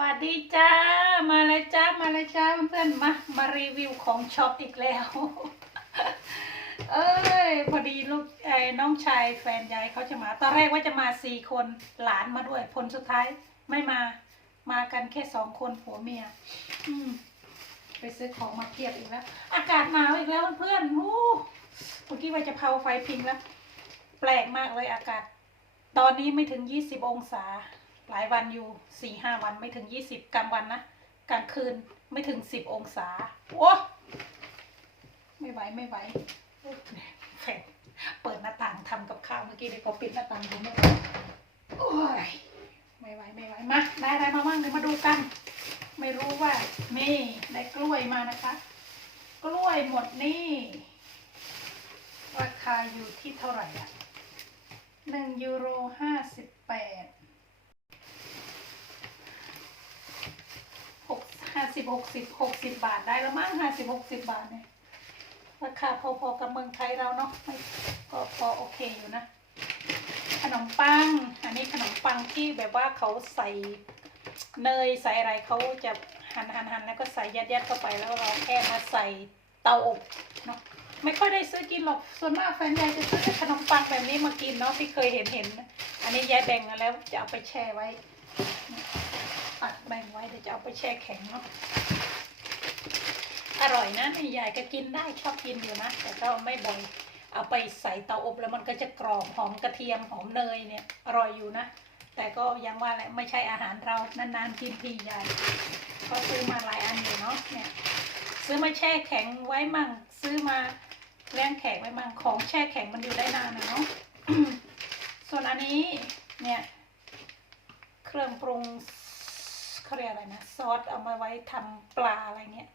วัสดีจ้า มาเลยจ้า มาเลยจ้าเพื่อนๆมา มารีวิวของช็อปอีกแล้ว เอ้ย พอดีลูกไอ้น้องชายแฟนยายเขาจะมา ตอนแรกว่าจะมาสี่คนหลานมาด้วย ผลสุดท้ายไม่มา มากันแค่สองคนผัวเมีย อืม ไปซื้อของมาเทียบอีกแล้ว อากาศหนาวอีกแล้วเพื่อนๆฮู้เมื่อกี้ว่าจะเผาไฟพิงแล้ว แปลกมากเลยอากาศ ตอนนี้ไม่ถึงยี่สิบองศา หลายวันอยู่สี่ห้าวันไม่ถึงยี่สิบกลางวันนะกลางคืนไม่ถึงสิบองศาโอ้ไม่ไหวไม่ไหวแฟนเปิดหน้าต่างทำกับข้าวเมื่อกี้เดี๋ยพอปิดหน้าต่างดูไม่ไหวโอ้ยไม่ไหวไม่ไหวมาได้อะไรมาบ้างเดี๋ยวมาดูกัน ไม่รู้ว่านี่ได้กล้วยมานะคะ กล้วยหมดนี่ราคาอยู่ที่เท่าไหร่อะหนึ่งยูโรห้าสิบแปด ห้าสิบหกสิบหกสิบบาทได้แล้วมั้งห้าสิบหกสิบบาทเนี่ยราคาพอๆกับเมืองไทยเราเนาะก็พอโอเคอยู่นะ ขนมปัง อันนี้ขนมปังที่แบบว่าเขาใส่เนยใส่อะไรเขาจะหันหันหันแล้วก็ใส่ยัดยัดเข้าไปแล้วเราแค่มาใส่เตาอบเนาะไม่ค่อยได้ซื้อกินหรอก ส่วนมากแฟนยายจะซื้อขนมปังแบบนี้มากินเนาะที่เคยเห็นเห็น อันนี้ยายแบ่งแล้วจะเอาไปแช่ไว้ แบ่งไว้เดี๋ยวจะเอาไปแช่แข็งเนาะอร่อยนะนี่ยายก็กินได้ชอบกินอยู่นะ แต่ก็ไม่บ่อยเอาไปใส่เตาอบแล้วมันก็จะกรอบหอมกระเทียมหอมเนยเนี่ยอร่อยอยู่นะ แต่ก็ยังว่าแหละไม่ใช่อาหารเรานานๆกินทียายก็ซื้อมาหลายอันอยู่เนาะเนี่ยซื้อมาแช่แข็งไว้มั่งซื้อมาเลี้ยงแข็งไว้มั่งของแช่แข็งมันอยู่ได้นานเนาะส่วนอันนี้เนี่ยเครื่องปรุง เขาเรียกอะไรนะซอสเอามาไว้ทำปลาอะไรเงี้ย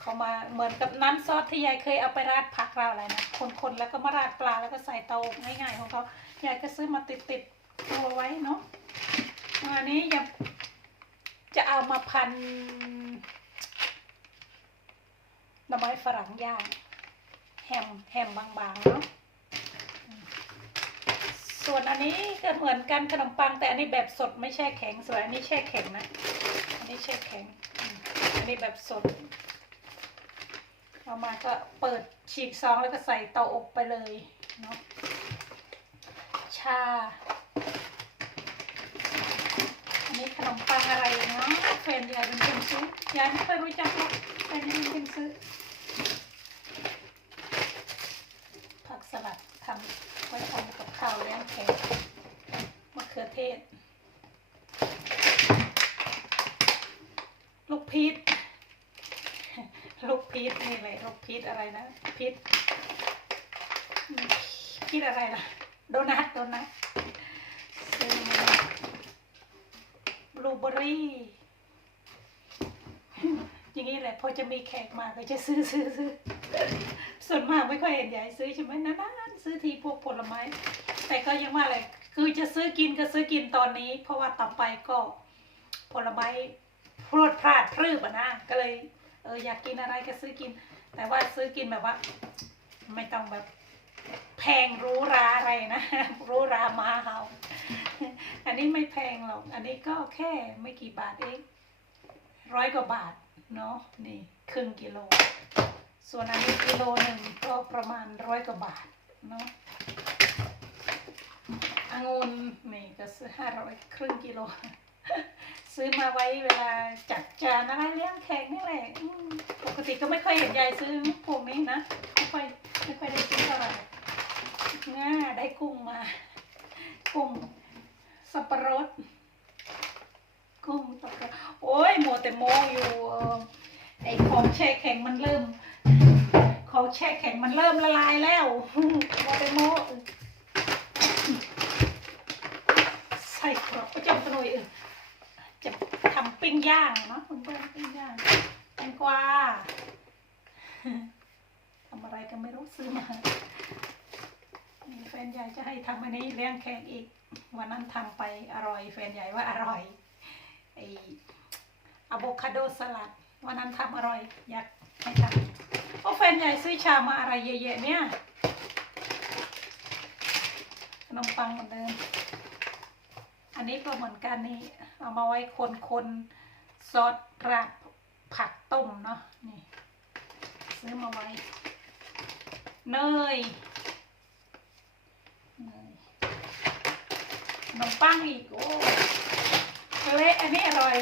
เขามาเหมือนกับน้ำซอสที่ยายเคยเอาไปราดผักเราอะไรนะคนๆแล้วก็มาราดปลาแล้วก็ใส่เตาอบง่ายๆของเขายายก็ซื้อมาติดๆตัวไว้เนาะอันนี้ยังจะเอามาพันหน่อไม้ฝรั่งย่างแฮมแฮมบางๆเนาะส่วนอันนี้ก็เหมือนกันขนมปังแต่อันนี้แบบสดไม่แช่แข็งส่วนอันนี้แช่แข็งนะ นี้แช่แข็งอันนี้แบบสด เอามาก็เปิดฉีกซองแล้วก็ใส่เตาอบไปเลยเนาะ ชา อันนี้ขนมปังอะไรเนาะแฟนยายเป็นคนซื้อยายไม่เคยรู้จักหรอกแฟนยายเป็นคนซื้อ ผักสลัดทำไว้ทำกับข้าวแล้วแข็งมะเขือเทศ ลูกพีช ลูกพีชนี่ เลยลูกพีชอะไรนะพีชอืมพีชอะไรล่ะ โดนัทโดนัทซื้อบลูเบอรี่อย่างนี้แหละพอจะมีแขกมาก็จะซื้อซื้อซื้อส่วนมากไม่ค่อยเห็นยายซื้อใช่ไหมนานๆซื้อทีพวกผลไม้ แต่ก็ยังว่าอะไรคือจะซื้อกินก็ซื้อกินตอนนี้ เพราะว่าต่อไปก็ผลไม้พรวดพลาดพรืบอะนะก็เลยเอออยากกินอะไรก็ซื้อกิน แต่ว่าซื้อกินแบบว่า ไม่ต้องแบบแพงรู้ราอะไรนะ รู้รามาเฮาอันนี้ไม่แพงหรอก อันนี้ก็แค่ไม่กี่บาทเองร้อยกว่าบาทเนาะนี่ครึ่งกิโล ส่วนอันนี้กิโลหนึ่งก็ประมาณร้อยกว่าบาทเนาะองุ่นนี่ก็ซื้อห้าร้อยครึ่งกิโล ซื้อมาไว้เวลาจัดจานอะไรเลี้ยงแขกนี่แหละปกติก็ไม่ค่อยเห็นยายซื้อพวกนี้นะไม่ค่อยไม่ค่อยได้ซื้อเท่าไหร่ง่าได้กุ้งมา กุ้งสับปะรดกุ้งสับปะรดโอ้ยโมแต่โมอยู่ไอของแช่แข็งมันเริ่ม ของแช่แข็งมันเริ่มละลายแล้วโมแต่โมใส่กรอบประจำตัวหน่อยเออำปิ้งย่างเนาะคุณเพื่อนปิ้งย่างแตงกวาทำอะไรก็ไม่รู้ซื้อมานี่แฟนใหญ่จะให้ทำอันนี้เลี้ยงแขกอีก วันนั้นทำไปอร่อยแฟนใหญ่ว่าอร่อยไออะโวคาโดสลัด วันนั้นทำอร่อย อยากให้ทำโอ้แฟนใหญ่ซื้อชามาอะไรเยอะๆเนี่ยขนมปังเหมือนเดิม อันนี้ก็เหมือนกันนี่เอามาไว้คนคนซอสราดผักต้มเนาะนี่ซื้อมาไว้ เนยเนยขนมปังอีกโอ้เละอันนี้อร่อย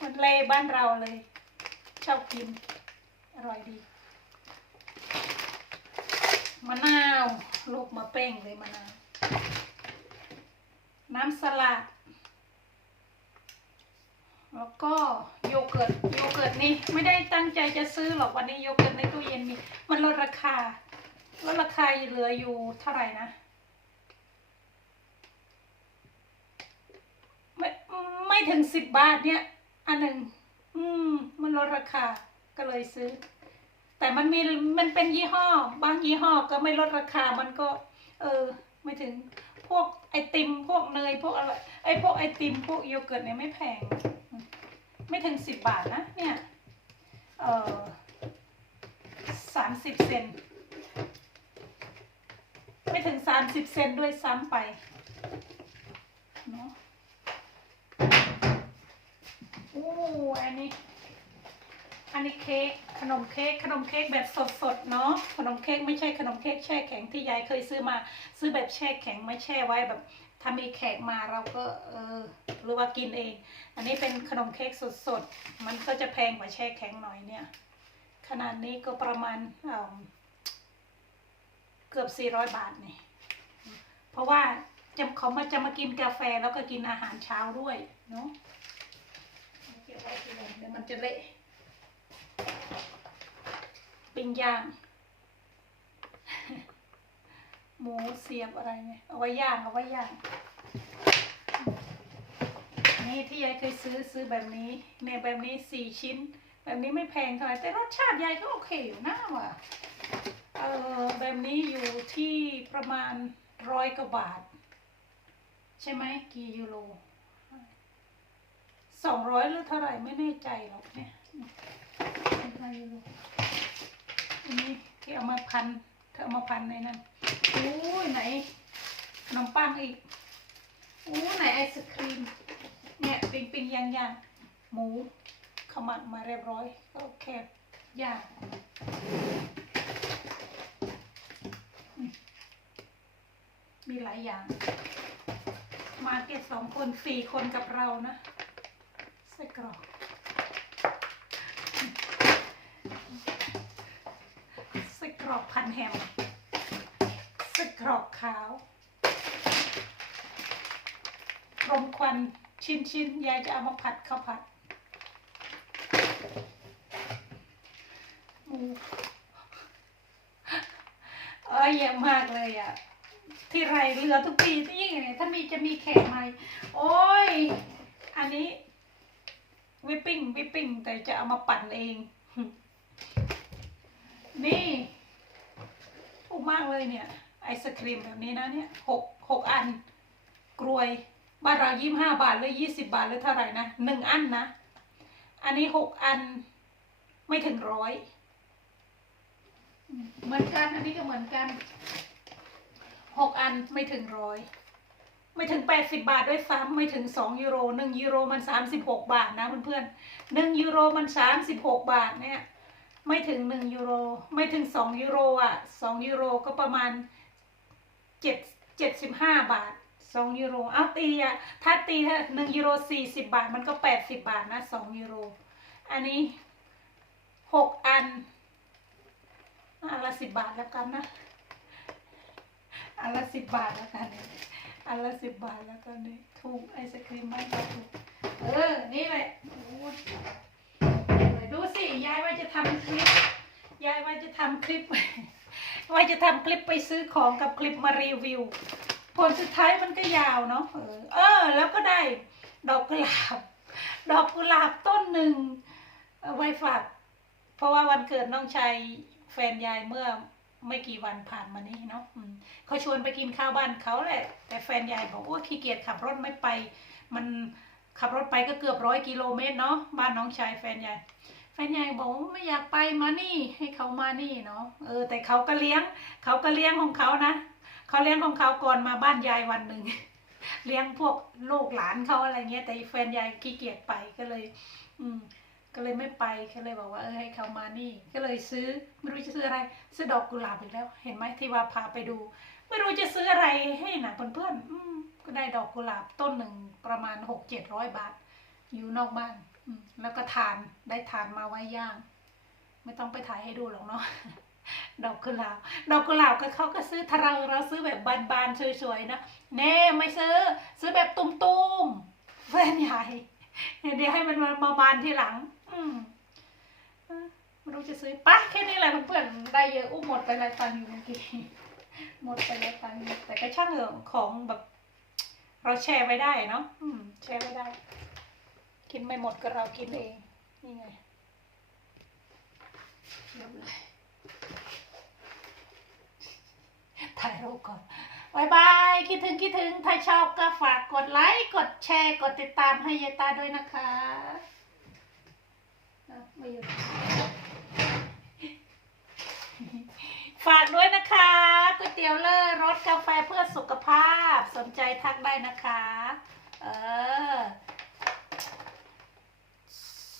มันเละบ้านเราเลย ชอบกิน อร่อยดีมะนาว ลูกมะเป้งเลยมะนาว น้ำสลัด แล้วก็โยเกิร์ตโยเกิร์ตนี่ไม่ได้ตั้งใจจะซื้อหรอกวันนี้โยเกิร์ตในตู้เย็นมีมันลดราคาลดราคาเหลืออยู่เท่าไหร่นะไม่ไม่ถึงสิบบาทเนี่ยอันหนึ่งอืมมันลดราคาก็เลยซื้อ แต่มันมีมันเป็นยี่ห้อ บางยี่ห้อก็ไม่ลดราคามันก็ เออ ไม่ถึงพวกไอติมพวกเนยพวกอะไรไอพวกไอติมพวกโยเกิร์ตเนี่ยไม่แพง ไม่ถึงสิบบาทนะ เนี่ย เออสามสิบเซน ไม่ถึงสามสิบเซนด้วยซ้ำไป เนาะโอ้อันนี้ อันนี้เค้ก ขนมเค้ก ขนมเค้กแบบสดๆ เนาะ ขนมเค้กไม่ใช่ขนมเค้กแช่แข็งที่ยายเคยซื้อมา ซื้อแบบแช่แข็งไม่แช่ไว้แบบ ถ้ามีแขกมาเราก็เออหรือว่ากินเอง อันนี้เป็นขนมเค้กสดๆ มันก็จะแพงกว่าแช่แข็งหน่อยเนี่ย ขนาดนี้ก็ประมาณเเกือบสี่ร้อยบาทนี่ เพราะว่าจะเขามาจะมากินกาแฟแล้วก็กินอาหารเช้าด้วยเนาะเก็บไว้ทีหลังเดี๋ยวมันจะเละปิ้งย่าง ห มูเสียบอะไรเนี่ยเอาไว้ย่างเอาไว้ย่างนี่ที่ยายเคยซื้อซื้อแบบนี้เนี่ยแบบนี้สี่ชิ้น แบบนี้ไม่แพงเท่าไหร่แต่รสชาติยายก็โอเคอยู่นะว่ะเออแบบนี้อยู่ที่ประมาณร้อยกว่าบาท ใช่ไหมกี่ยูโรสองร้อยหรือเท่าไหร่ไม่แน่ใจหรอกเนี่ยห้ายูโรอันนี้ที่เอามาพันเธอเอามาพันในนั้นโอู้ยไหนขนมปังอีกโอ้ไหนไอศครีม เนี่ยปิงปิงย่างย่างหมูขมักมาเรียบร้อยก็แค่ย่างมีหลายอย่าง มาเก็ตสองคนสี่คนกับเรานะไส้กรอกไส้กรอกพันแฮม รอกขาวรมควันชิ้นชิ้นๆยายจะเอามาผัดข้าวผัดหมูเอ้ยเยอะมากเลยอะ ที่ไรเรือทุกปีที่ยิ่งเนี่ยถ้ามีจะมีแขกมาโอ้ย อันนี้วิปปิ้งวิปปิ้งแต่จะเอามาปั่นเอง นี่ถูกมากเลยเนี่ย ไอศครีมแบบนี้นะเนี่ยหกหกอันกรวยบ้านเรายี่ห้าบาทหรือยี่สิบาทหรือเท่าไหร่นะหนึ่งอันนะ อันนี้หกอันไม่ถึงร้อยเหมือนกัน อันนี้ก็เหมือนกันหกอันไม่ถึงร้อยไม่ถึงแปดสิบาทด้วยซ้ำไม่ถึงสองยูโรหนึ่งยูโรมันสามสิบหกบาทนะเพื่อนๆหนึ่งยูโรมันสามสิบหกบาทเนี่ย ไม่ถึงหนึ่งยูโร ไม่ถึงสองยูโรอะสองยูโรก็ประมาณ เจ็ดเจ็ดสิบห้าบาทสองยูโรเอาตีอะถ้าตีถ้าหนึ่งยูโรสี่สิบบาทมันก็แปดสิบบาทนะสองยูโร อันนี้หกอันอันละสิบบาทแล้วกันนะอันละสิบบาทแล้วกันอันละสิบบาทแล้วกันนี่ถูกไอศครีมบ้านเราถูกเออ นี่แหละดูสิ ยายว่าจะทำคลิป ยายว่าจะทำคลิป ว่าจะทำคลิปไปซื้อของกับคลิปมารีวิว ผลสุดท้ายมันก็ยาวเนาะเออ แล้วก็ได้ดอกกุหลาบ ดอกกุหลาบต้นหนึ่งเอาไว้ฝาก เพราะว่าวันเกิดน้องชายแฟนยายเมื่อไม่กี่วันผ่านมานี้เนาะเขาชวนไปกินข้าวบ้านเขาแหละ แต่แฟนยายบอกว่าขี้เกียจขับรถไม่ไป มันขับรถไปก็เกือบร้อยกิโลเมตรเนาะบ้านน้องชายแฟนยาย แฟนยายบอกว่าไม่อยากไปมานี่ให้เขามานี่เนาะเออ แต่เขาก็เลี้ยง เขาก็เลี้ยงของเขานะเขาเลี้ยงของเขาก่อนมาบ้านยายวันหนึ่งเลี้ยงพวกลูกหลานเขาอะไรเงี้ย แต่แฟนยายขี้เกียจไปก็เลย อืม ก็เลยไม่ไปก็เลยบอกว่าเออให้เขามานี่ ก็เลยซื้อไม่รู้จะซื้ออะไร ซื้อดอกกุหลาบอีกแล้ว เห็นไหมที่ว่าพาไปดู ไม่รู้จะซื้ออะไรให้นะเพื่อนๆก็ได้ดอกกุหลาบต้นหนึ่งประมาณหกเจ็ดร้อยบาท อยู่นอกบ้าน แล้วก็ทานได้ทานมาไว้ย่าง ไม่ต้องไปถ่ายให้ดูหรอกเนาะดอกกุหลาบดอกกุหลาบก็เขาก็ซื้อถ้าเราเราซื้อแบบบานๆสวยๆนะแน่ไม่ซื้อ ซื้อแบบตุ้มๆแฟนใหญ่เดี๋ยวให้มันมามาบานทีหลัง อืมเออไม่รู้จะซื้อปะแค่นี้แหละเพื่อนๆได้เยอะอุ้มหมดไปแล้วตังอยู่เมื่อกี้หมดไปแล้วตังค์อยู่แต่ก็ช่างเถอะของแบบ เราแชร์ไว้ได้เนาะอืม แชร์ไว้ได้ กินไม่หมดก็เรากินเอง นี่ไงเรียบเลยถ่ายรูปก่อนบายบาย คิดถึงคิดถึง ถ้าชอบก็ฝากกดไลค์ กดแชร์ กดติดตามให้ยายตาด้วยนะคะไม่อยู่ฝากด้วยนะคะก๋วยเตี๋ยวเลอรสกาแฟเพื่อสุขภาพ สนใจทักได้นะคะ เออ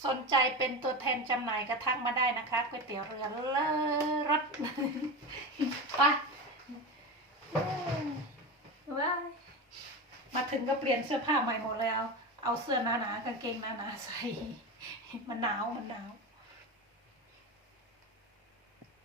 สนใจเป็นตัวแทนจำหน่ายกระทั่งมาได้นะคะก๋วยเตี๋ยวเรือเลอรสไปว้ามาถึงก็เปลี่ยนเสื้อผ้าใหม่หมดแล้ว เอาเสื้อหนาๆกางเกงหนาๆใส่ มันหนาวมันหนาว